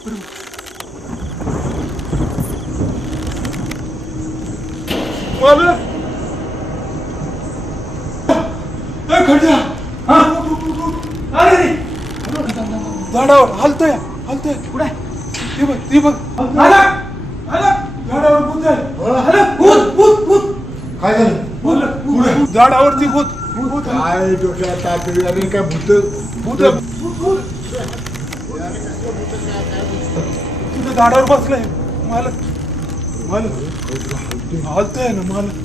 मालक खड्या अरे झाडावर हलतोय हलतोय कुठे ती बघ झाडावर भूत आहे भूत भूत भूत काय झालं पुढे झाडावरती भूत भूत काय डोक्यात ताप अरे काय भूत भूत तिथे झाडावर बसलाय मालक हलतोय ना मालक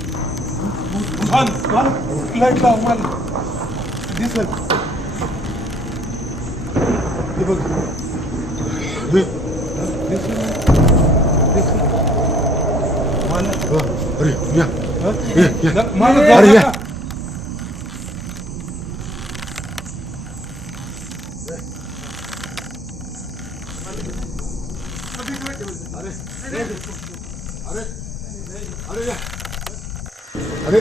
मालक लाईट लाव मालक दिसत ते बघ मालक अरे या मालक अरे या अरे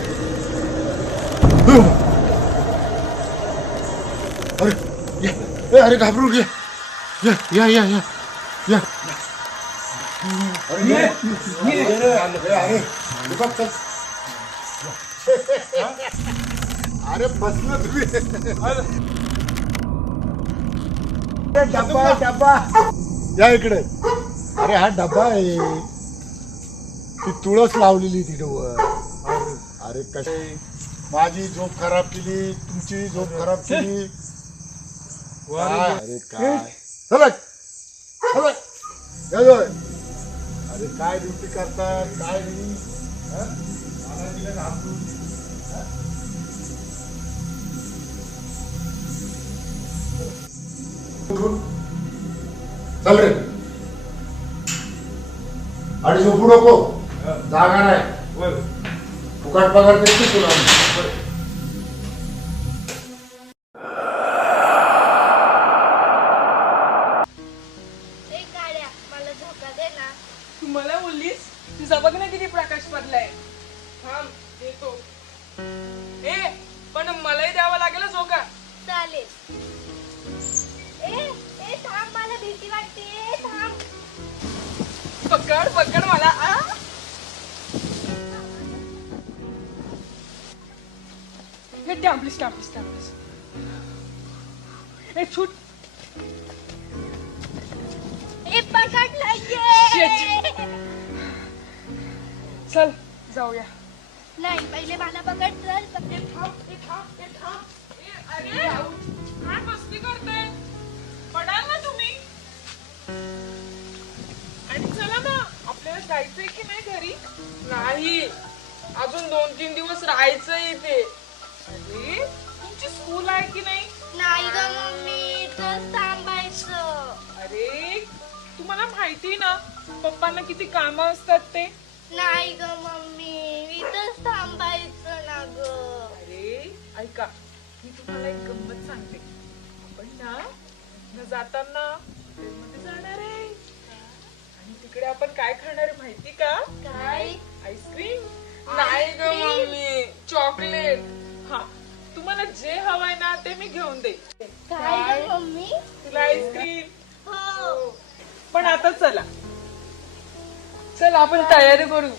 अरे अरे घाबरून घे या या या या अरे बसलं तुम्ही डब्बा डब्बा या इकडे अरे हा डब्बा आहे ती तुळस लावलेली तिथं अरे कसे माझी झोप खराब केली तुमची झोप खराब केली अरे काय चला चला अरे काय ड्युटी करतात काय नाही चल रे आणि झोपू नको जागा नाही फुकट पगार देतो तुला मला बोललीस तुझा बघ ना किती प्रकाश पडलाय थांब देतो ए पण मलाही द्यावं लागेल झोका चालेल ए थांब मला भीती वाटते थांब पकड पकड मला हे टॅम्पलिस टॅम्पलिस टॅम्पलिस ए छूट ए पकड Shit. चल जाऊया नाही पहिले मला पकड चल अरे काय मस्ती करते पडाल ना तुम्ही आणि चला ना आपल्याला जायचंय की नाही घरी नाही अजून 2-3 दिवस राहायचंय इथे अरे तुमची स्कूल आहे की नाही नाही ग मम्मी तर थांबायचं अरे तुम्हाला माहिती ना पप्पांना किती कामं असतात ते नाही ग मम्मी इथंच थांबायचं ना ग अरे ऐका मी तुम्हाला एक गंमत सांगते आपण ना जाताना हॉटेलमध्ये जाणार आहे आणि तिकडे आपण काय खाणार आहे माहिती का काय आईस्क्रीम नाही ग मम्मी चॉकलेट हा तुम्हाला जे हवंय ना ते मी घेऊन दे काय ग मम्मी तुला आईस्क्रीम हो पण आता चला चल आपण तयारी करू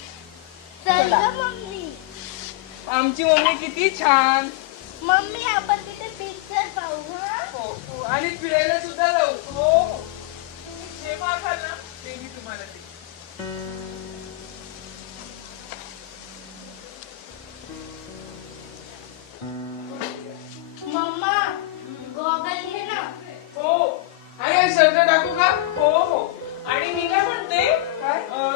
चल ग मम्मी आमची मम्मी किती छान मम्मी आपण तिथे पिक्चर पाहू हा हो आणि फिरायला सुद्धा जाऊ हो जे मागाल ना ते मी तुम्हाला दे मम्मा गॉगल घे ना हो आणि शर्ट टाकू का हो हो आणि मी काय म्हणते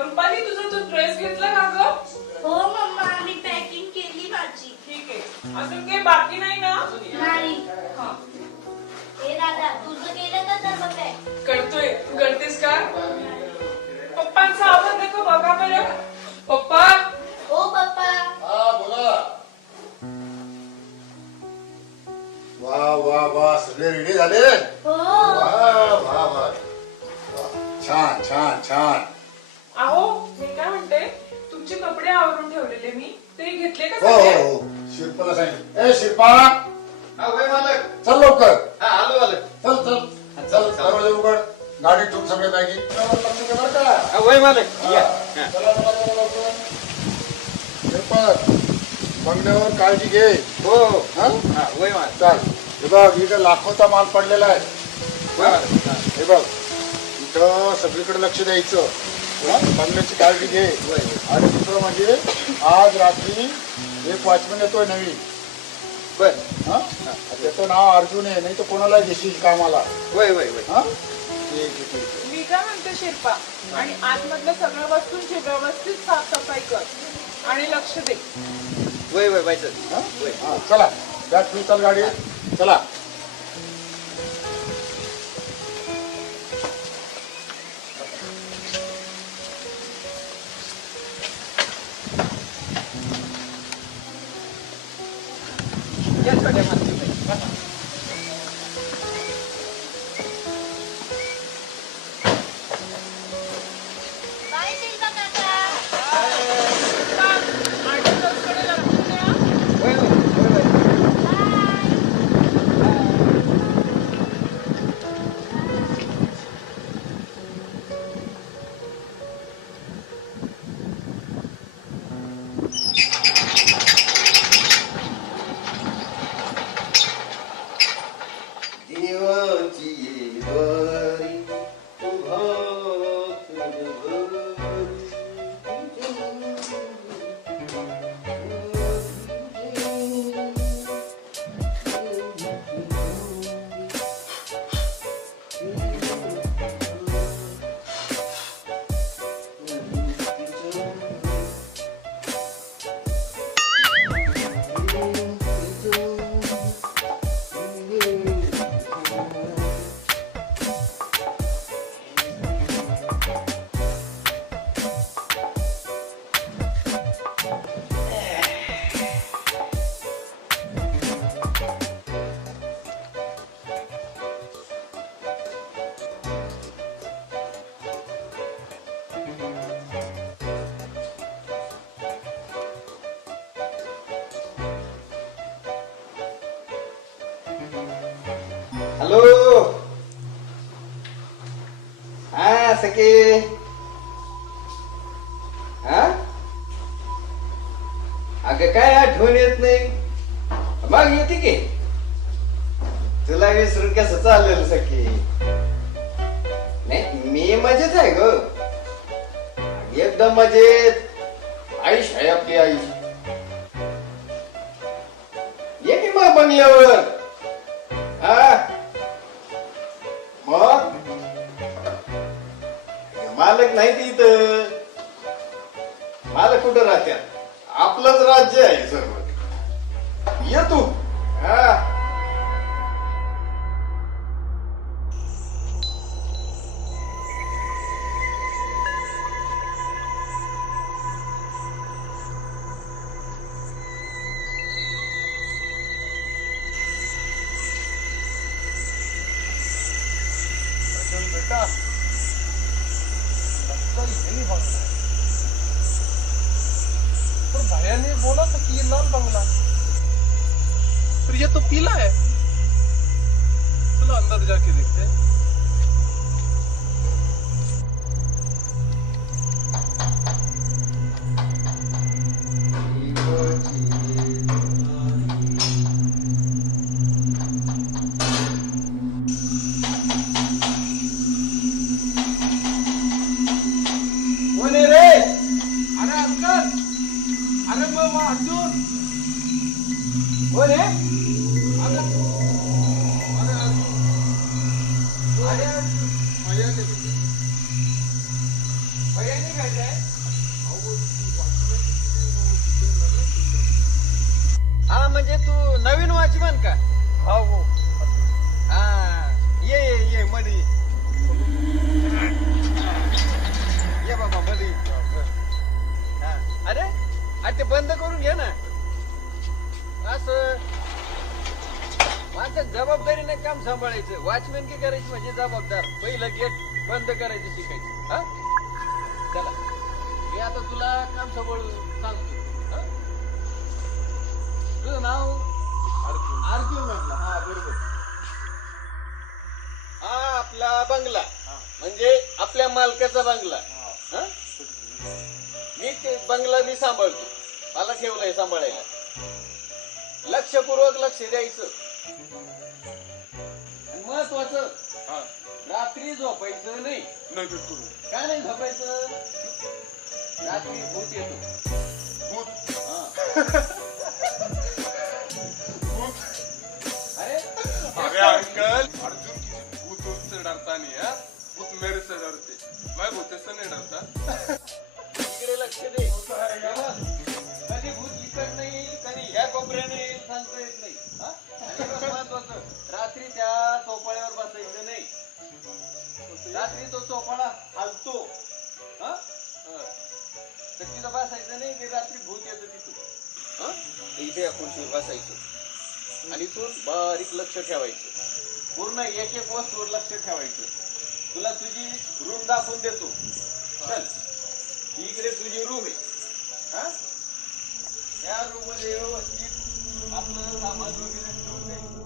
रुपाली तुझा तो ड्रेस घेतला का ग हो मम्मा मी पॅकिंग केली माझी ठीक आहे अजून काही बाकी नाही ना नाही हा हे दादा तुझं केलं का सर्व पॅक करतोय तू करतेस का पप्पांचा आवाज देखो बघा बरं पप्पा हो पप्पा हा बोला वा वा वा सगळे रेडी झाले हो वा वा वा छान छान छान अहो मी काय म्हणते तुमचे कपडे आवरून ठेवलेले मी ते घेतले का हो हो सगळे हो शिल्पाला सांगितलं ए शिल्पा हा वय मालक चल लवकर हा आलो मालक चल चल चल दरवाजा उघड गाडी ठेवून सगळे बॅगी लक्ष दे बरं का. वय मालक या चला, चला, चला, लवकर. हे पण बंगल्यावर काळजी घे. हो हा हा वय मालक चाल. हे बघ इथं लाखोचा माल पडलेला आहे. वय मालक हा. हे बघ इथं सगळीकडे लक्ष द्यायचं. हा? बंगल्याची काळजी घे. आणि दुसरं म्हणजे आज रात्री एक वॉचमॅन येतोय नवीन. बर हा त्याचं नाव अर्जुन आहे. नाही तर कोणाला देशील कामाला. वय वय वय हा ठीक आहे, ठीक आहे. मी काय म्हणते शिरपा आणि आतमधल्या सगळ्या वस्तूंची व्यवस्थित साफसफाई कर आणि लक्ष दे. वय वय बाई सर हा? वय हा, चला बॅग ठेवू चल गाडी. चला या छोट्या माणसाची बाई. बाय शिल्पा काका. आर्टिकल्सकडे लक्ष द्या. वय वय वय वय देवाची वारी उभा हॅलो हा सके हा अगं काय आठवण येत नाही मग येते की तुला विसरून कसं चाललेलं सके नाही मी मजेत आहे ग एकदम मजेत आयुष आहे आपली आयुष ये की मग बंगल्यावर हा मग मालक नाही ते इथं मालक कुठं राहत्यात आपलंच राज्य आहे सर्व ये तू हा बेटा लगता यही बंगला है पर भैया ने बोला था कि ये लाल बंगला फिर ये तो पीला है चलो अंदर जाके देखते हैं कोण आहे रे अरे अंकल अरे मैं वो अर्जुन कोण आहे अरे अरे अर्जुन अरे भैया ने भैया निघायचंय हा म्हणजे तू नवीन वॉचमॅन का हाँ वो हा ये ये ये मध्ये ये बाबा मध्ये हा. अरे अरे ते बंद करून घे ना असं माझं जबाबदारीने काम सांभाळायचं वॉचमॅन की करायची म्हणजे जबाबदार पहिलं गेट बंद करायचं शिकायचं हा चला मी आता तुला काम सांभाळून सांगतो हा? तुझं नाव अर्जुन म्हटलं हा बरोबर हा आपला बंगला म्हणजे आपल्या मालकाचा बंगला. हा? मी ते बंगला मी सांभाळतो. मला ठेवलंय सांभाळायला. लक्षपूर्वक लक्ष द्यायचं. आणि महत्वाचं रात्री झोपायचं नाही. नाही बिलकुल. काय नाही झोपायचं? रात्री भूत येतो. अरे अरे अंकल, अर्जुन किसी भूत से डरता नहीं है, भूत मेरे से डरते. मैं भूत से नहीं डरता. इकडे लक्ष दे. कधी भूत इकड नाही, कधी ह्या कोपऱ्याने येईल, सांगता येत नाही. हा? आणि महत्वाचं, रात्री त्या चोपाळ्यावर बसायचं नाही. रात्री तो चोपाळा हलतो. हा? तर तिथं बसायचं नाही, ते रात्री भूत येतं तिथून. हा? इथे या खुर्चीवर बसायचं आणि इथून बारीक लक्ष ठेवायचं. पूर्ण एक एक वस्तूवर लक्ष ठेवायचं. तुला तुझी रूम दाखवून देतो. चल, इकडे तुझी रूम आहे. हा? त्या रूम मध्ये व्यवस्थित आपलं सामान वगैरे ठेवून द्यायचं.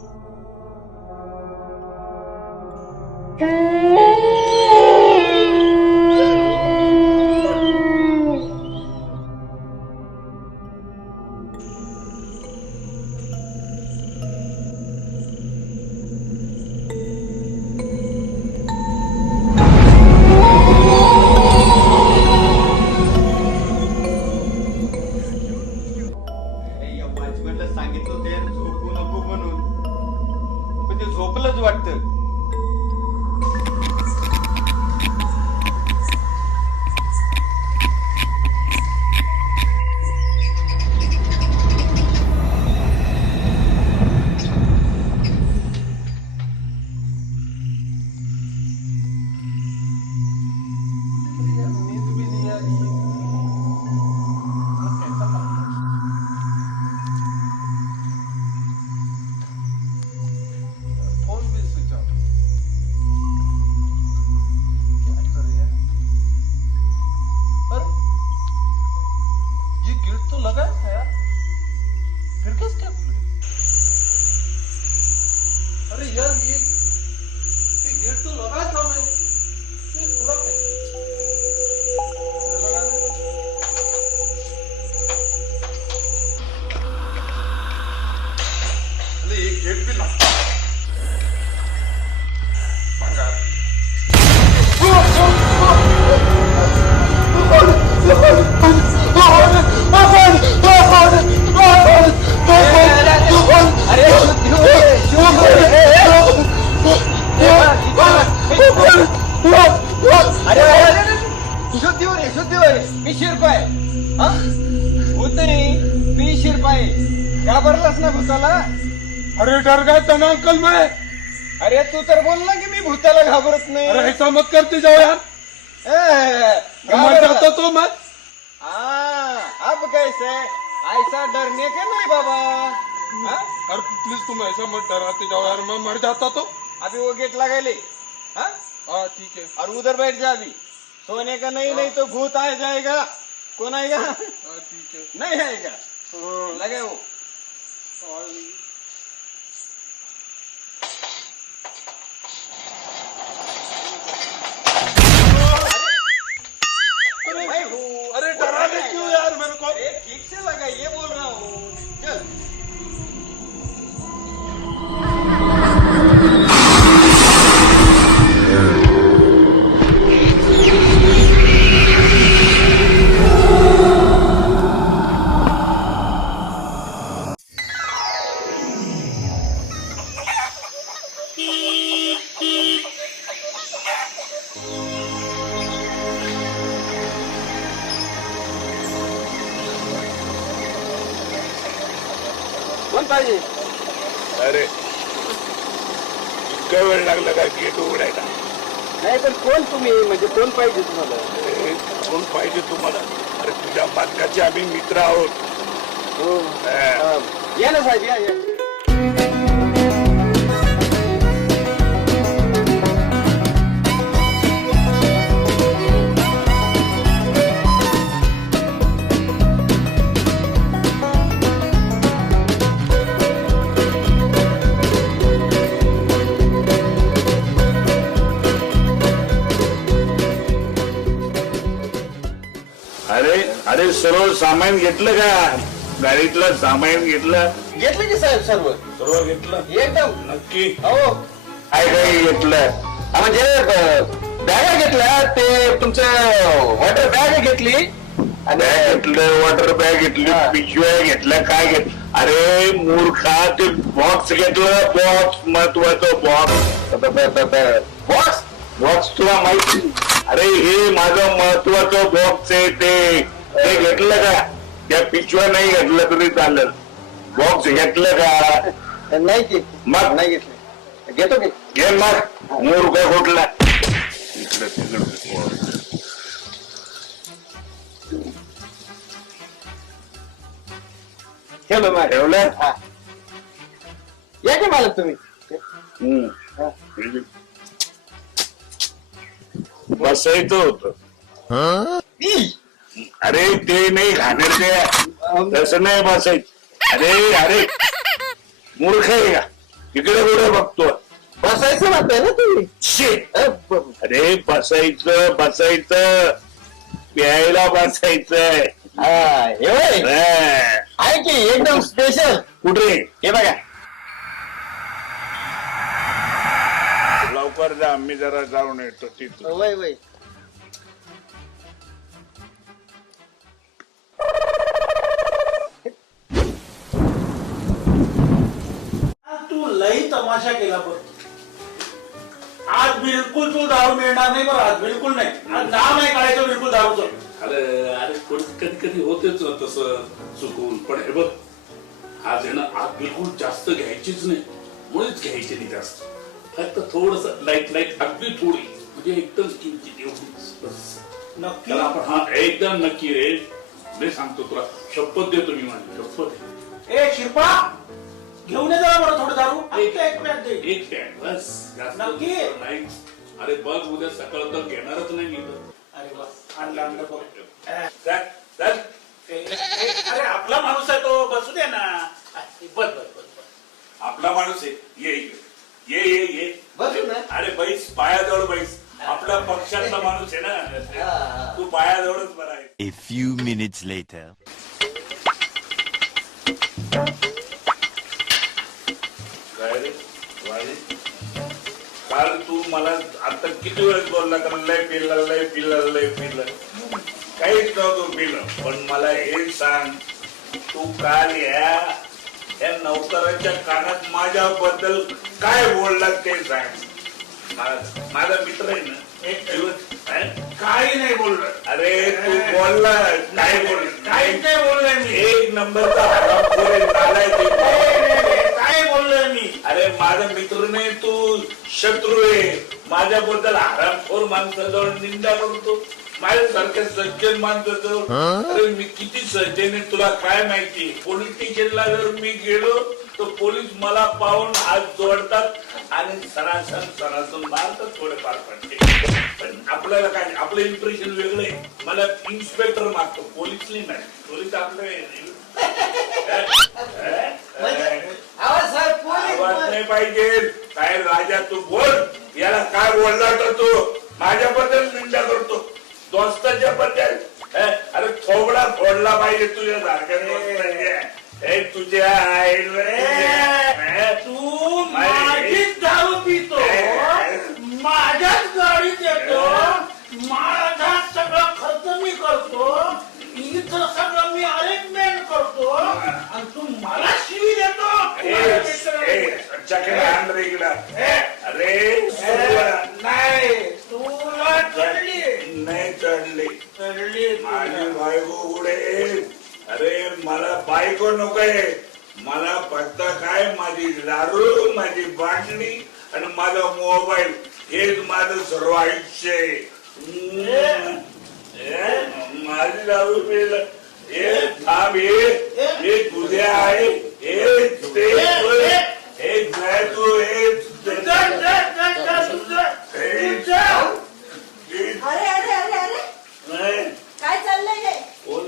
या वॉचमॅनला सांगितलं होतं झोपू नको म्हणून, पण ते झोपलंच वाटतं. नींद भी नहीं आ रही है. कैसा काम है? फोन भी स्विच ऑफ. क्या कर रहे हैं? अरे ये गेट तो लगा था यार, फिर कैसे खुल गया? अरे यार ये गेट तो लगा था मैंने, ये खुला कैसे? लगा नहीं. अरे ये गेट भी लगता है. भंगार. शुद्धीवर मी शिरपाय. हा? भूत नाही, मी शिरपाय. घाबरलास ना भूताला? अरे डर गया था ना अंकल मैं. अरे तू तर बोलला की मी भूताला घाबरत नाही. अरे ऐसा मत करते जाओ यार, मर घाबरला. जाता तो मैं. अब कैसे? ऐसा डरने के नहीं बाबा. हाँ? अरे प्लीज तुम ऐसा मत डराते जाओ यार, मैं मर जाता तो. अभी वो गेट लगा ले. हाँ? हाँ ठीक है. और उधर बैठ जा अभी. सोने का नहीं, नहीं तो भूत आ जाएगा. कौन आएगा? हाँ ठीक है. नहीं आएगा. हाँ. लगे वो. अरे भाई वो. अरे डरा दे क्यों यार मेरे को? अरे ठीक से लगा, ये बोल रहा हूँ. चल. कोण पाहिजे? अरे इतका वेळ लागला का गेट उघडायला? नाही पण कोण तुम्ही, म्हणजे कोण पाहिजे तुम्हाला? अरे, कोण पाहिजे तुम्हाला? अरे तुझ्या मालकाचे आम्ही मित्र आहोत. हो. हा. या ना साहेब, या. अरे सर्व सामान घेतलं का? गाडीतलं सामान घेतलं? घेतलं की साहेब सर्व सर्व घेतलं एकदम नक्की? हो काय काय घेतलं? म्हणजे बॅगा घेतल्या ते तुमचं वॉटर बॅग घेतली आणि बॅग घेतलं, वॉटर बॅग घेतली, पिशव्या घेतल्या, काय घेतलं? अरे मूर्खा, ते बॉक्स घेतलं. बॉक्स महत्वाचं बॉक्स. बॉक्स बॉक्स तुला माहिती? अरे हे माझं महत्वाचं बॉक्स आहे ते घेतलं का? त्या पिशव्या नाही घेतलं तरी चालेल. बॉक्स घेतलं का? नाही की मग नाही घेतले घेतो की घे मग. मूर्ख कुठला? इकडे तिकडे ठेवलं मग ठेवलं? हा. या की मालक तुम्ही बसायचं होत. अरे ते नाही घाणेरडे, तसं नाही बसायचं. अरे अरे मूर्ख आहे का? इकडे कुठे बघतो? बसायचं म्हणताय ना तुम्ही शी. अरे बसायचं बसायचं, प्यायला बसायचंय. हे होय. हा. आहे की एकदम स्पेशल कुठे? हे बघा लवकर जा, मी जरा जाऊन येतो तिथं. वय वय तू लई तमाशा केला बघ. आज बिलकुल तू दारू मिळणार नाही बरं. आज बिलकुल नाही. आज नाव नाही काढायचं बिलकुल दारूचं. अरे अरे कधी कधी होतेच तसं चुकून. पण हे बघ, आज आहे ना, आज बिलकुल जास्त घ्यायचीच नाही. मुळेच घ्यायची नाही जास्त. फक्त थोडस लाईट लाईट, अगदी थोडी, म्हणजे एकदम किंचित एवढीच बस. नक्की तर आपण हा एकदम नक्की रे. मी सांगतो तुला, शपथ देतो मी, माझी शपथ आहे. ए शिरपा घेऊन ये जरा बरं थोडं दारू. एक पॅक दे. एक पॅक बस, जास्त नक्की? नाही. अरे बघ, उद्या सकाळ तर घेणारच नाही मी तर. अरे वा आणलं आणलं बघ. चल, चल. अरे आपला माणूस आहे तो. बसू दे ना. बस बस बस बस. आपला माणूस आहे. ये इकडे. ये ये ये. बसू ना. अरे बैस, पायाजवळ बैस. आपल्या पक्षातला माणूस आहे ना, तू पायाजवळच बरा आहे. A few minutes later. काय रे? वाणी? काल तू मला आता किती वेळेस बोलला का लय पिल्ला लय पिल्ला लय पिल्ला. काहीच नव्हतं पिलं. पण मला हे सांग, तू काल या नौकराच्या कानात माझ्याबद्दल काय बोलला ते सांग. माझा मित्र आहे ना, एक दिवस काही नाही बोललो. अरे तू बोलला, काय बोल, काहीच नाही बोललोय मी. एक नंबरचा हरामखोर आहे, नालायक आहे. काय बोललोय मी. अरे माझा मित्र नाही, तू शत्रू आहे. माझ्याबद्दल हरामखोर माणसाजवळ निंदा करतो, माझ्यासारख्या सज्जन माणसाजवळ. अरे मी किती सज्जन आहे तुला काय माहिती. पोलीस स्टेशनला जर मी गेलो तर पोलीस मला पाहून हात जोडतात आणि सणासण मारतात थोडेफार पडते. पण आपल्याला काय, आपलं इम्प्रेशन वेगळं आहे. मला इन्स्पेक्टर मागतो, पोलीस नाही मारत. पोलीस आवाज नाही पाहिजे. काय राजा तू बोल. याला काय बोलला तर तू माझ्याबद्दल निंदा करतो, दोस्ताच्या बद्दल. अरे थोबडा फोडला पाहिजे तुझ्या सारख्या. तुझ्या तू माझीच दारू पितो, माझ्याच गाडीत येतो, माझा सगळा खर्च मी करतो, इथं सगळं मी अरेंजमेंट करतो आणि तू मला शिवी देतो. अरे नाही तुला चढली नाही चढली चढली माझी बायको कुठे? अरे मला बायको नकोय. मला फक्त काय, माझी दारू, माझी बाटली आणि माझा मोबाईल, हेच माझं सर्व आयुष्य आहे. माझी दारू पिलं हे थांब, हे तुझे आहे, हे ते हे जाय तू, हे अरे अरे अरे अरे काय चाललंय हे? कोण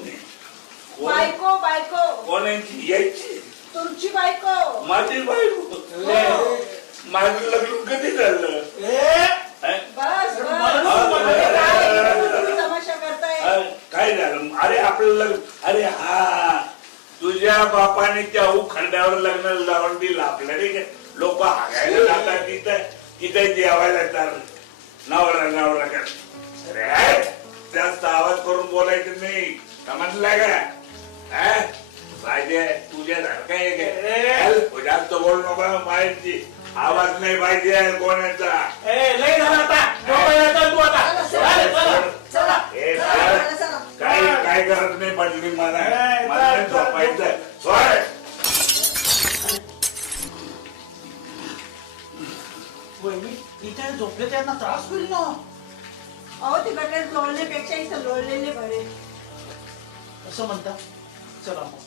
बायको बायको कोणाची? यायची तुमची बायको. माझी बायको. माझं लग्न कधी झालं? बस बस काय काय तुम्ही तमाशा करताय. काय झालं? अरे आपलं लग्न देवाने त्या खंड्यावर लग्न लावून दिलं आपल्या ठीक आहे. लोक हागायला जातात तिथे जेवायला जातात नवरा नवरा कर. अरे जास्त आवाज करून बोलायचं नाही समजलं का? पाहिजे तुझ्या सारखं जास्त बोल नको माहिती. आवाज नाही पाहिजे कोणाचा. लय झाला आता तू आता काय करत नाही पडली मला झोपायचं. इथे झोपले त्यांना त्रास होईल ना. अहो ते गटर लोळण्यापेक्षा इथं लोळलेले बरे. असं म्हणता. चला मग.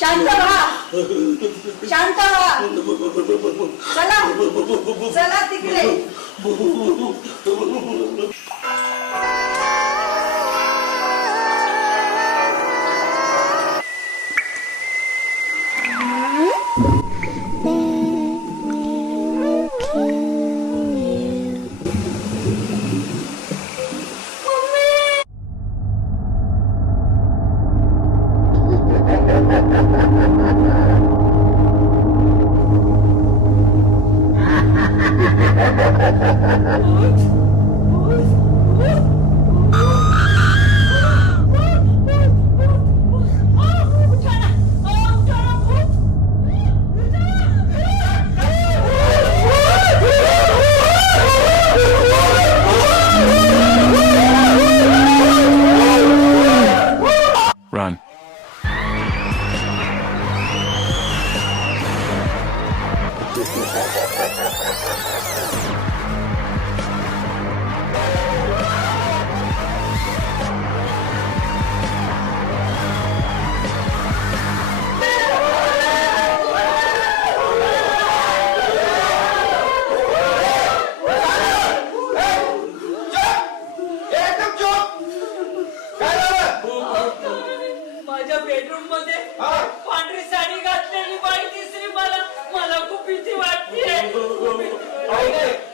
शांत व्हा. शांत व्हा. चला चला तिकडे. Run. माझ्या बेडरूम मध्ये पांढरी साडी घातलेली बाई दिसली मला. मला खूप भीती वाटते.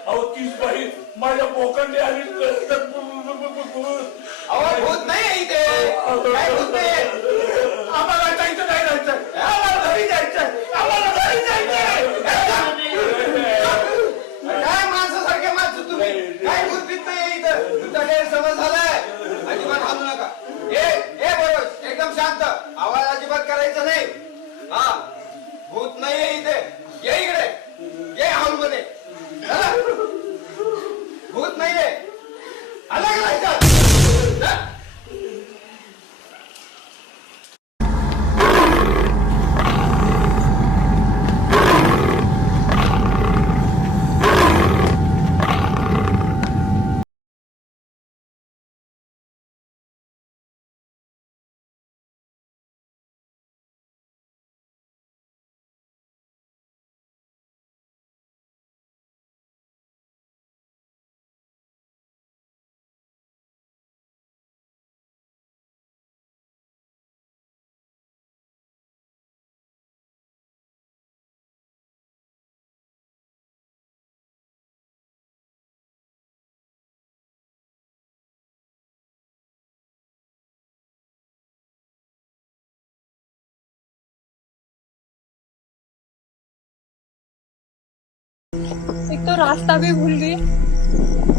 अहो तीच बाई माझ्या बोकांनी आली. आवाज होत नाही इथे. काय होत नाही. आम्हाला जायचं नाही जायचं. आम्हाला घरी जायचं. आम्हाला घरी जायचं. काय माणसासारखे माणसं तुम्ही. काय भूतभीत नाही इथं. तुमचा गैरसमज झालाय. अजिबात हालू नका. ए बरोबर एकदम शांत. आवाज अजिबात करायचा नाही. हा भूत नाहीये इथे. ये इकडे. ये हॉलमध्ये. भूत नाहीये. आला करायचं. एक तो रास्ता भी भूल गई,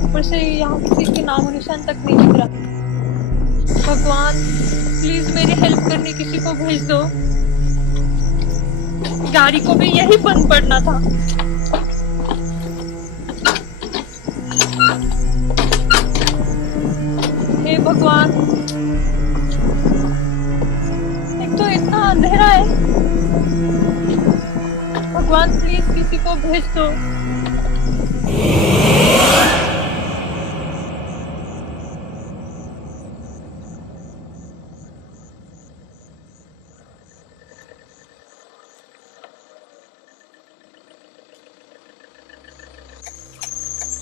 ऊपर से यहाँ किसी के नामो निशान तक नहीं दिख रहा। भगवान प्लीज मेरी हेल्प करने किसी को भेज दो। गाड़ी को भी यही बंद पड़ना था। हे भगवान, एक तो इतना अंधेरा है। भगवान प्लीज किसी को भेज दो।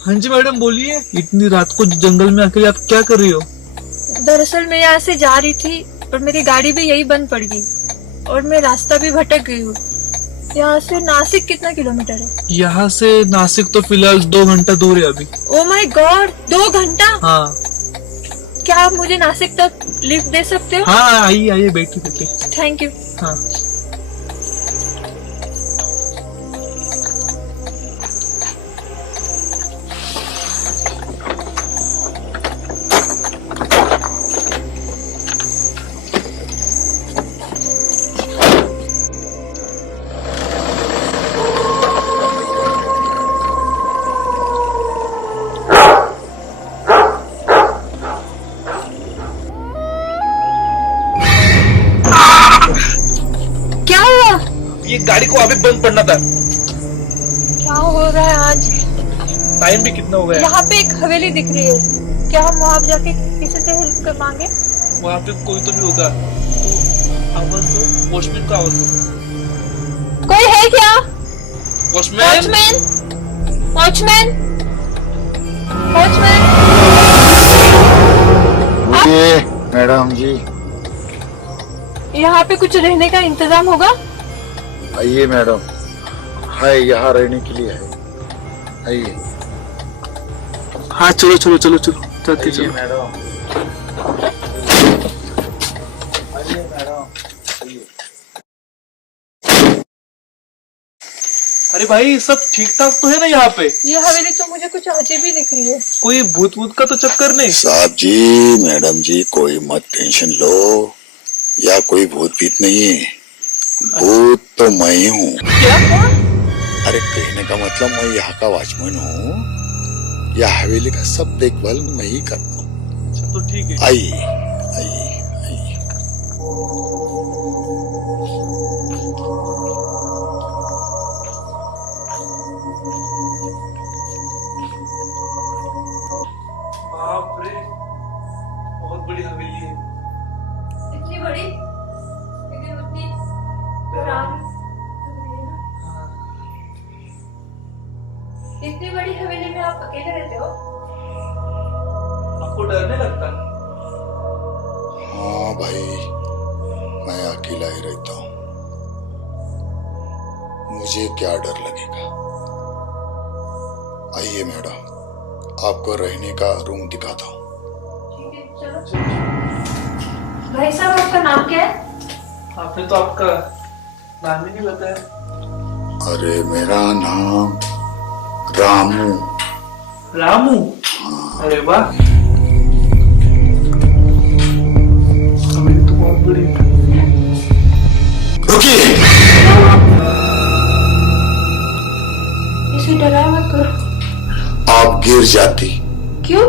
हाँ जी मैडम बोलिए, इतनी रात को जंगल में अकेले आप क्या कर रही हो? दरअसल मैं यहाँ से जा रही थी और मेरी गाड़ी भी यही बंद पड़ गई और मैं रास्ता भी भटक गई हूँ। यहाँ से नासिक कितना किलोमीटर है? यहाँ से नासिक तो फिलहाल 2 घंटा दूर है अभी। ओ माय गॉड, 2 घंटा? हाँ। क्या आप मुझे नासिक तक लिफ्ट दे सकते हो? हाँ आइए आइए, बैठिए बैठिए। Thank you. हाँ। ये गाड़ी को अभी बंद पड़ना था। क्या हो रहा है आज? टाइम भी कितना हो गया? यहाँ पे एक हवेली दिख रही है, क्या हम वहाँ जाके किसी से हेल्प कर मांगे? वहाँ पे कोई तो भी होगा, तो आवाज दो, वॉचमैन को आवाज दो। कोई है क्या? Watchman, watchman, watchman, watchman. ये मैडम जी, यहाँ पे कुछ रहने का इंतजाम होगा? आइए मैडम, है यहाँ रहने के लिए है, आइए। हाँ चलो चलो चलो चलो, चलते चलो मैडम, आइए मैडम, आइए। अरे भाई सब ठीक ठाक तो है ना यहाँ पे? ये हवेली तो मुझे कुछ अजीब ही दिख रही है। कोई भूत वूत का तो चक्कर नहीं? साहब जी, मैडम जी, कोई मत टेंशन लो, या कोई भूत भीत नहीं है। भूत तो मैं ही हूँ। क्या? अरे कहने का मतलब मैं यहाँ का वॉचमैन हूँ, या हवेली का सब देखभाल मैं ही करता हूँ। अच्छा तो ठीक है। आइए आइए आइए। बाप रे, बहुत बड़ी हवेली है। इतनी बड़ी, लेकिन उतनी पुरानी। इतनी बड़ी हवेली में आप अकेले रहते हो? आपको डर नहीं लगता? हाँ भाई, मैं अकेला ही रहता हूँ, मुझे क्या डर लगेगा। आइए मैडम, आपको रहने का रूम दिखाता हूँ। ठीक है, चलो। भाई साहब, आपका नाम क्या है? आपने तो आपका नाम ही नहीं बताया। अरे मेरा नाम रामू। रामू? अरे वाह, हवेली तो बहुत बड़ी है। रुकिए, इसे डरा मत करो। आप गिर जाती। क्यों?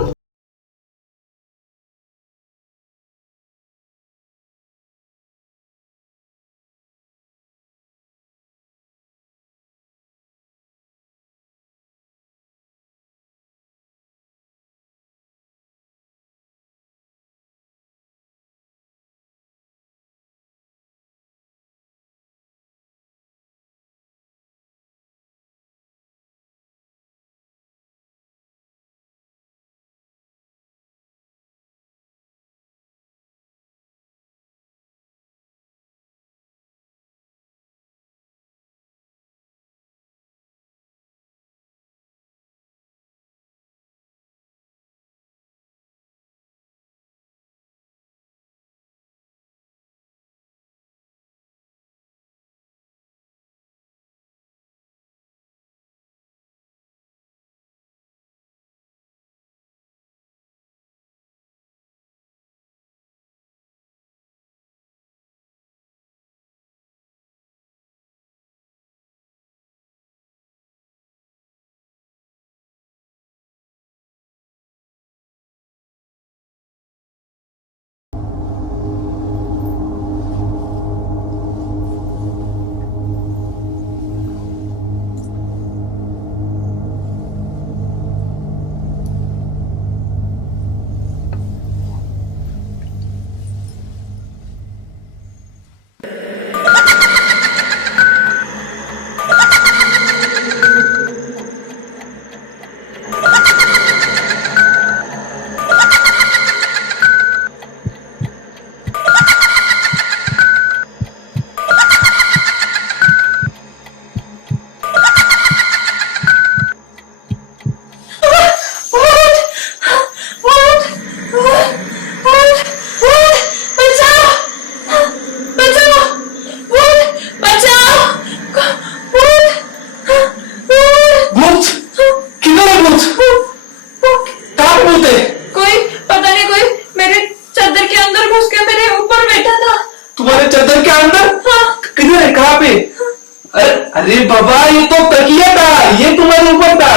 अरे बाबा, ये तो तकिया था, ये तुम्हारे ऊपर था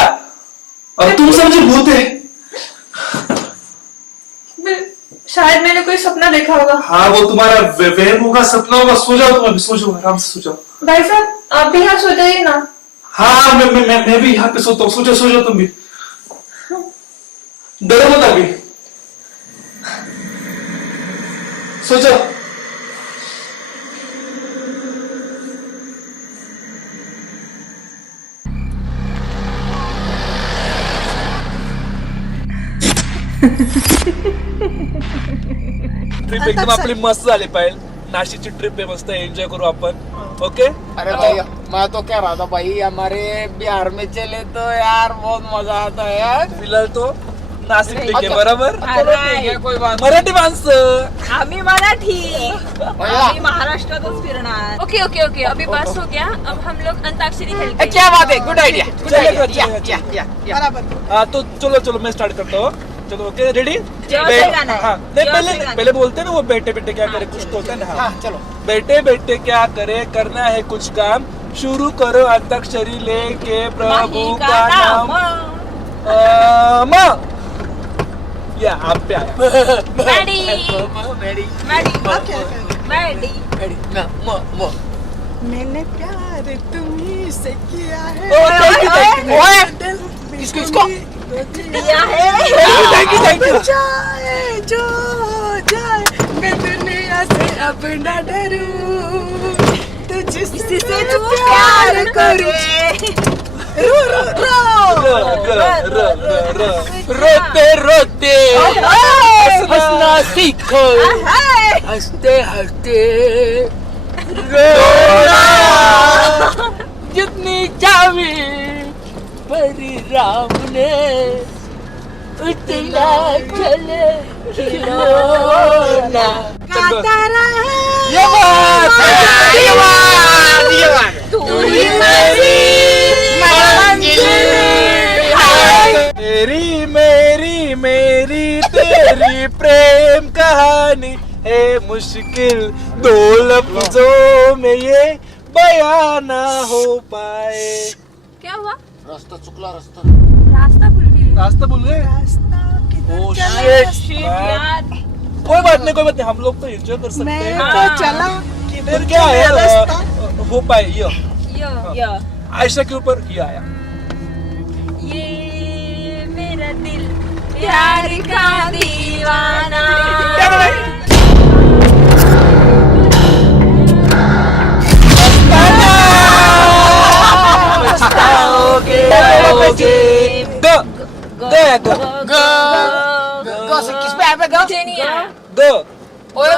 और तुम समझे भूत है। शायद मैंने कोई सपना देखा होगा। हाँ, वो तुम्हारा वहम होगा, सपना होगा। सो जाओ, तुम अभी सो जाओ, आराम से सो जाओ। भाई साहब, आप भी यहाँ सो जाइए ना। हाँ, मैं भी यहाँ पे सोता हूँ। सो जाओ तुम भी, डरो मत अभी, सो जाओ। ट्रिप एकदम आपली मस्त झाली पाहिजे। नाशिकची ट्रिप आहे, मस्त एंजॉय करू आपण। ओके। अरे भाई, मैं तो कह रहा था भाई हमारे बिहार में चले तो यार बहुत मजा आता है यार। फिलहाल तो नाशिक ठीक आहे, बरोबर। चलो ठीक है, कोई बात मराठी माणसं, आम्ही मराठी, आम्ही महाराष्ट्रातच फिरणार. ओके ओके ओके, अभी बस हो गया, अब हम लोग अंताक्षरी खेलते हैं। क्या बात है, गुड आइडिया। हाँ तो चलो मैं स्टार्ट करता हूँ। चलो ओके, रेडी। जोर से गाना है। हाँ, नहीं जोर से गाना पहले बोलते हैं ना वो बेटे बेटे क्या करे, कुछ तो होता है ना। हाँ चलो। बेटे बेटे क्या करे, करना है कुछ काम, शुरू करो अंताक्षरी लेके प्रभु का नाम। माँ, या आप पे आया। मैंने प्यार तुम्ही से किया है. किसको दिया है. Thank you. जाए जो जाए, मैं दुनिया से अब न डरूं, तुझसे तू प्यार करूं. रोते रोते हंसना सीखो, हंसते हंसते रोना जितनी चावी परी राम ने उतना चले खिलौना. ये बात तू ही मेरी मेरी मेरी मेरी तेरी प्रेम कहानी है, मुश्किल दो लफ्जों में ये बयान ना हो पाए. क्या हुआ? रास्ता चुकला. रास्ता भूल गए. रास्ता भूल गए. Oh, shit, यार. कोई बात नहीं, हम लोग तो एंजॉय कर सकते हैं. चला फिर क्या है, हो पाए. यो आयशा के ऊपर ये आया. ये मेरा दिल प्यार का दीवाना. किस पे आया? मुझे नहीं आया.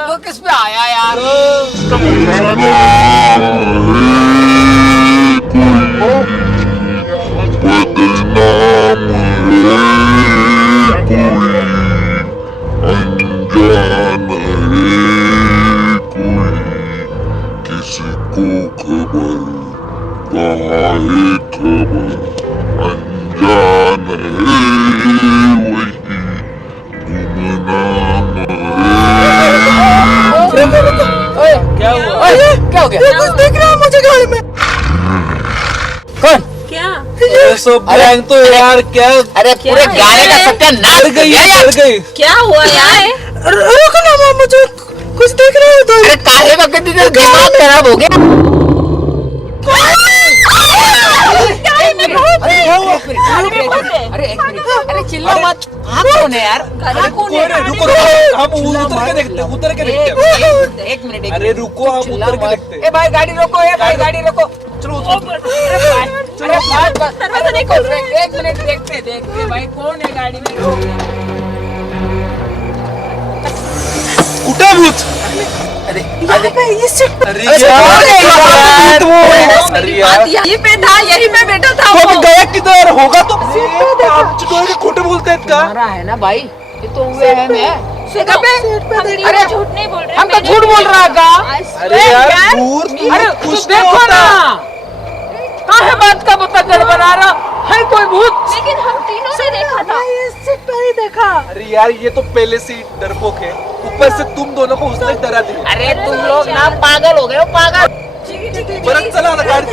गो किस पे आया यार? किसी को खबर कहाँ है खबर, अनजान है वही गुमनाम है. क्या हुआ? क्या हो गया? कुछ दिख रहा है मुझे गाड़ी में. कौन? क्या? ये सब गैंग तो यार क्या. अरे पूरे गाने का सत्यानाश डर गई. क्या हुआ यार? रुको ना मामा, मुझे कुछ दिख रहा है. तो अरे काले का कितनी देर दिमाग खराब हो गया. अरे एक मिनट, अरे चिल्ला मत. हाँ कौन है यार? रुको, हम उतर के देखते. एक मिनट. अरे रुको, हम उतर के देखते. ए भाई गाड़ी रोको, गाड़ी रोको. चलो अरे दरवाजा नहीं खोल रहे. एक मिनट देखते भाई कौन है गाड़ी में. कुठे भूत? अरे यहीं पे था, यहीं पे बैठा था तो वो. गया किधर होगा तो. आप खोटे बोलते हैं का? हमारा है ना भाई, ये तो हुए हैं. मैं अरे झूठ नहीं बोल रहे. हम तो झूठ बोल रहा था. अरे यार भूत. अरे कुछ देखो ना, कहाँ बात का मुकद्दर बना रहा है कोई भूत. लेकिन हम तीनों ने देखा था. देखा. अरे यार ये तो पहले से ही डरपोक है, ऊपर से तुम दोनों को उसने डरा दिया. अरे तुम लोग ना पागल हो गए हो, पागल. परत चला ना गाड़ी.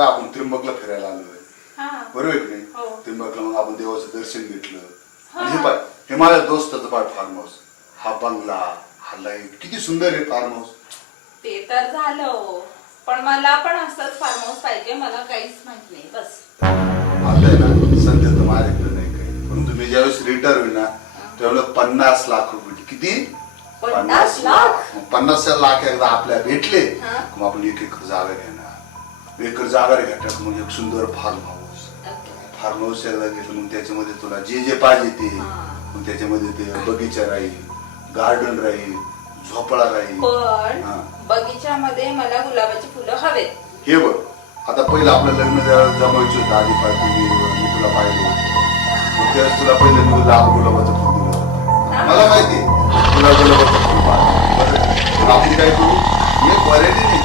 पाय आपण त्र्यंबकला फिरायला आलोय बरोबर आहे की नाही? त्र्यंबकला मग आपण देवाचं दर्शन घेतलं आणि हे पाय हे माझ्या दोस्ताचं पाय फार्म हाऊस, हा बंगला, हा लाईट किती सुंदर आहे फार्म हाऊस. ते तर झालं, पण मला पण असंच फार्म हाऊस पाहिजे. मला काहीच माहित नाही बस. आता आहे ना सध्या तर माझ्याकडे नाही काही, परंतु मी ज्यावेळेस रिटायर होईल ना त्यावेळेला 50 लाख रुपये. किती? 50 लाख? 50 लाख एकदा आपल्या भेटले मग आपण 1 एकर जागा घेणार. 1 एकर जागा घेतात मग एक सुंदर फार्म हाऊस. फार्म हाऊस एकदा घेतलं मग त्याच्यामध्ये तुला जे जे पाहिजे ते मग त्याच्यामध्ये ते बगीचा राहील, गार्डन राहील, झोपळा राहील. पण बगीच्यामध्ये मला गुलाबाची फुलं हवेत. हे बघ आता पहिलं आपलं लग्न जमायचं होतं आधी पाहिजे मी तुला पाहिलं होतं मग त्यावेळेस तुला पहिलं मी लाल गुलाबाचं फुल दिलं होतं. मला माहिती तुला गुलाबाचं फुल पाहिजे. आपण काय करू एक व्हरायटी नाही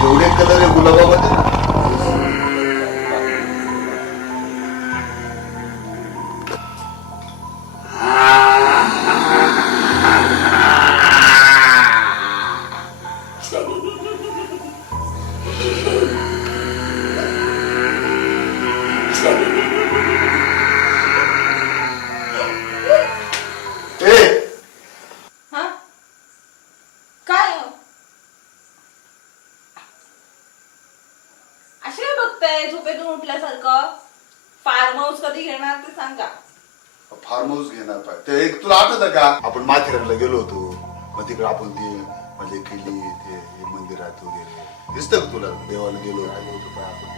जेवढे कलर आहे गुलाबामध्ये ना झोपेतून उठल्यासारखं. फार्म हाऊस कधी घेणार ते सांगा. फार्म हाऊस घेणार पाहिजे ते एक तुला आठवतं का आपण माथेरानला गेलो होतो मग तिकडे आपण ते म्हणजे केली ते मंदिरात वगैरे दिसतं का तुला देवाला गेलो होतो आपण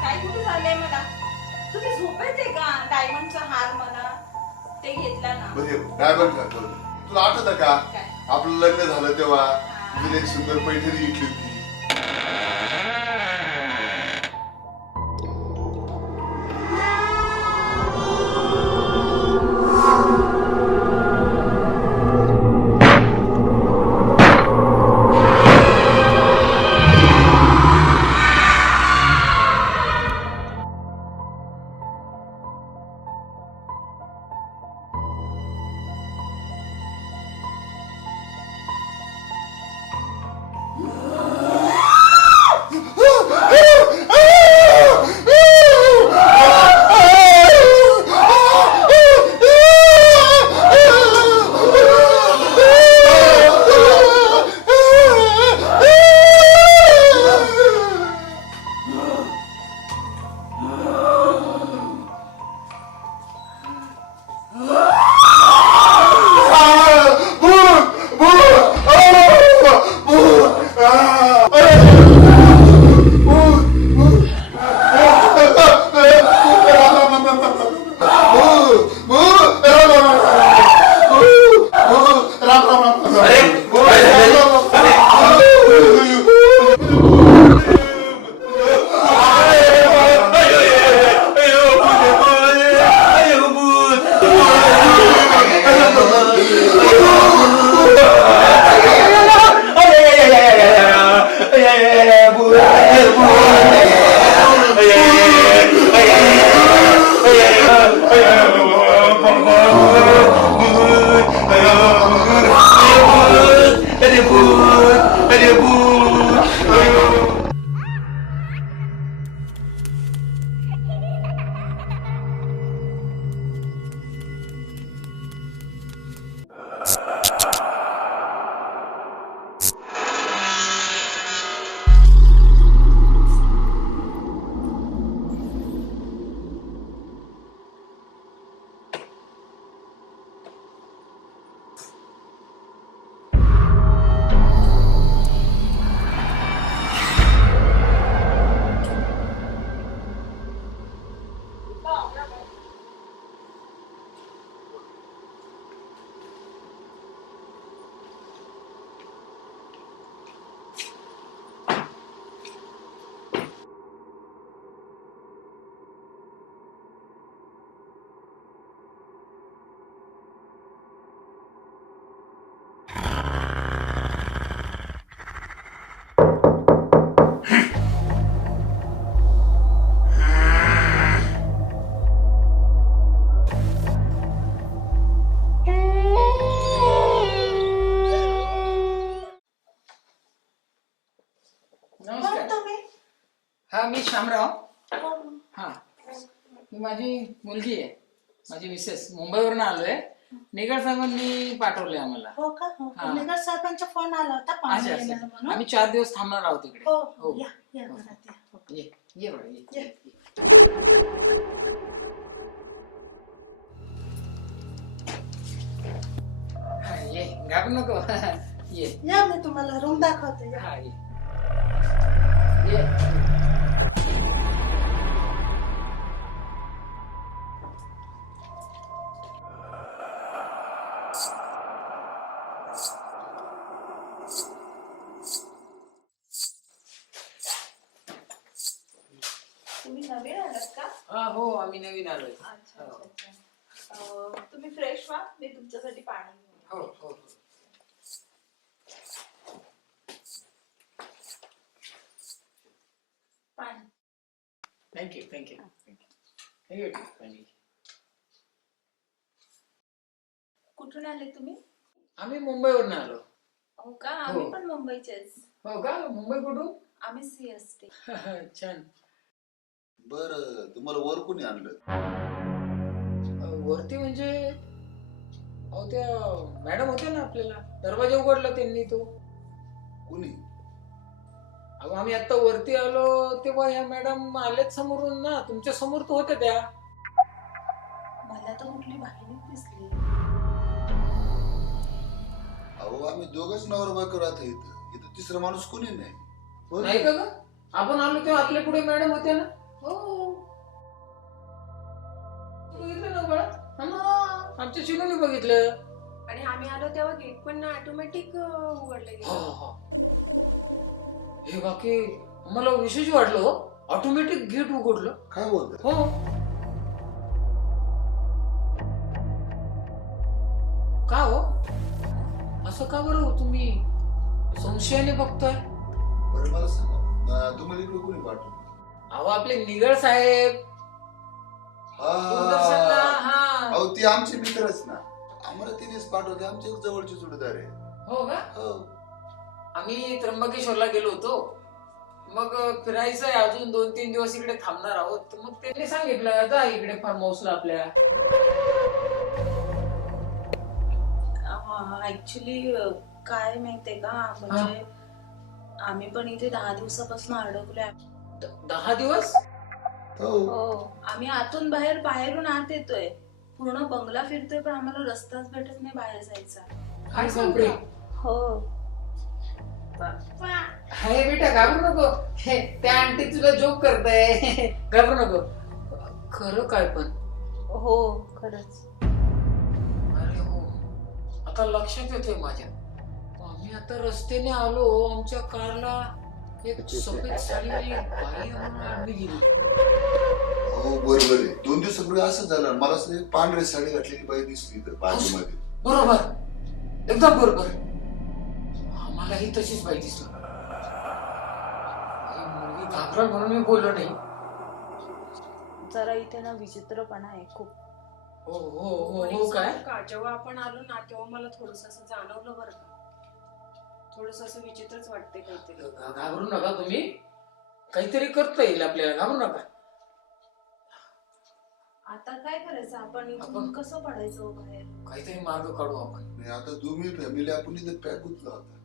काय कुठे झालंय मला. तुम्ही झोपेत आहे का? डायमंडचा हार मला ते घेतला ना. डायमंड तुला आठवतं का आपलं लग्न झालं तेव्हा तिने एक सुंदर पैठणी घेतली होती. हा मी शामराव. हा मी माझी मुलगी आहे, माझी मिसेस मुंबईवरून आलोय. निगड साहेबांनी पाठवले आम्हाला. हो का? हो हा. निगड साहेबांचा फोन आला होता पाहुणे अच्छा, येणार म्हणून. आम्ही 4 दिवस थांबणार आहोत तिकडे. हो हो. या या घरात या. हो. ये बरं ये. हा, ये घाबरू नको. ये या मी तुम्हाला रूम दाखवते या. हा ये. तुम्ही नवीन आलात का? हा हो आम्ही नवीन आलोय. अच्छा अच्छा अच्छा. तुम्ही फ्रेश व्हा, मी तुमच्यासाठी पाणी घेऊन येते. हो हो. पाणी. Thank you thank you thank you thank you. कुठून आले तुम्ही? आम्ही मुंबईवरून आलो. हो का? आम्ही पण मुंबईचेच. हो का? मुंबई कुठून? आम्ही सीएसटी. छान. बर तुम्हाला वर कोणी आणलं? वरती म्हणजे अहो त्या मॅडम होत्या ना आपल्याला, दरवाजा उघडला त्यांनी. तो कोणी? अहो आम्ही आता वरती आलो तेव्हा ह्या मॅडम आल्याच समोरून ना, तुमच्या समोर तर होत्या त्या. मला तर कुठली बाहेरच दिसली. अहो आम्ही दोघच नवरा बायको राहतो इथं. इथं तिसरा माणूस कोणी नाही. नाही का ग? आपण आलो तेव्हा आपल्या पुढे मॅडम होत्या ना. हो बघितलं ना बाळा? आमच्या शिकून बघितलं. आणि आम्ही आलो तेव्हा गेट पण ऑटोमॅटिक उघडले गेले. हे बाकी मला विशेष वाटलं हो, ऑटोमॅटिक गेट उघडलं. काय बोलत? हो. का हो असं का बरं हो? तुम्ही संशयाने बघताय. बरं मला सांगा, तुम्हाला इकडे कोणी पाठवलं? अहो आपले निगड साहेब. दूरदर्शनला. हा अहो ती आमचे मित्रच ना, आम्हाला तिनेच पाठवते. आमचे जवळचे जोडीदार आहे. हो का? हो. आम्ही त्र्यंबकेश्वरला गेलो होतो. मग फिरायचंय अजून 2-3 दिवस इकडे थांबणार आहोत. मग त्यांनी सांगितलं जा इकडे फार्म हाऊसला आपल्या. ऍक्च्युली काय माहितीये का, म्हणजे आम्ही पण इथे 10 दिवसापासून अडकलोय. 10 दिवस? हो. आम्ही आतून बाहेरून आत येतोय. पूर्ण बंगला फिरतोय पण आम्हाला रस्ताच भेटत नाही बाहेर जायचा. काय सांगते? हो. हे बेटा घाबरू नको. हे त्या आंटी तुला जोक करताय. घाबरू नको. खरं काय पण? हो खरंच. अरे हो, आता लक्षात येतोय माझ्या. आम्ही आता रस्त्याने आलो, आमच्या कारला एक सफेद साडीवाली बाई म्हणून आणली गेली. हो बरोबर आहे. 2 दिवसापूर्वी असं झालं. मला असं एक पांढरी साडी घातलेली बाई दिसली इथं बाजूमध्ये. बरोबर, एकदम बरोबर. आम्हाला ही तशीच बाई दिसली. मुलगी घाबरल म्हणून मी बोललो नाही. जरा इथे ना विचित्रपणा आहे खूप. हो हो हो हो. काय? जेव्हा आपण आलो ना तेव्हा मला थोडस असं जाणवलं बरं का. थोडस असं विचित्रच वाटते काहीतरी. घाबरू नका तुम्ही, काहीतरी करता येईल आपल्याला. घाबरू नका. आता काय करायचं आपण? इथून कसं पडायचं बाहेर? काहीतरी मार्ग काढू आपण. आता तुम्ही फॅमिली आपण इथे पॅक होतला होता.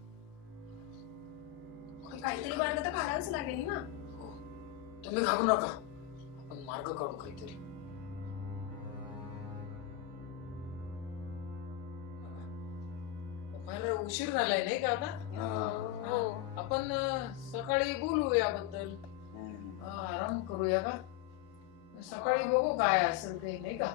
काहीतरी मार्ग तर काढावंच लागेल ना. तुम्ही घाबरू नका, आपण मार्ग काढू काहीतरी. मला उशीर झालाय नाही का आता? आपण सकाळी बोलू याबद्दल. आराम करूया का? सकाळी बघू काय असेल ते नाही का?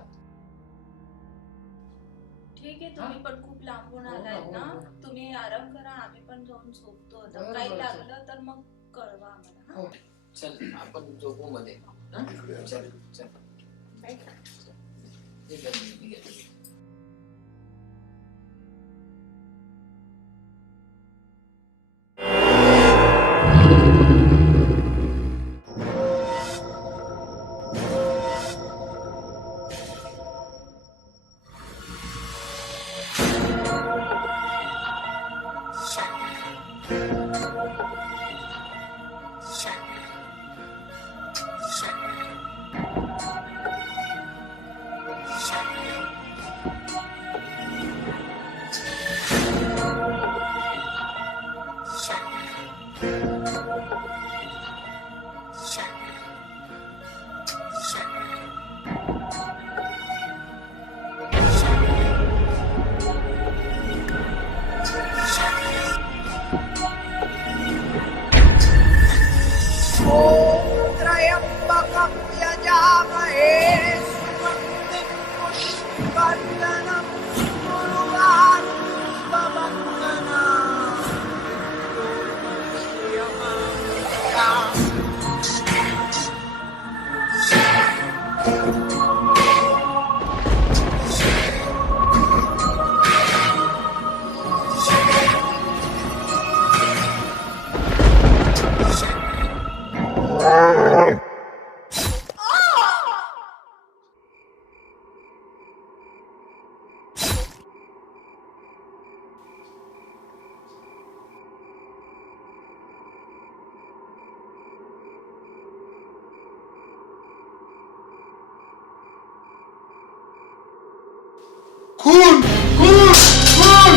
ठीक आहे. तुम्ही पण खूप लांबून आलात ना, तुम्ही आराम करा. आम्ही पण जाऊन झोपतो. काही लागलं तर मग कळवा आम्हाला. चल आपण झोपू मध्ये. चल चल. त्र्यंबकं यजामहे सुगन्धिं पुष्टिवर्धनं खून खून खून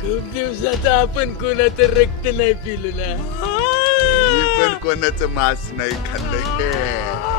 खूप दिवसाचं आपण कोणाचं रक्त नाही पिलो ना. मी पण कोणाचं मांस नाही खाल्लंय.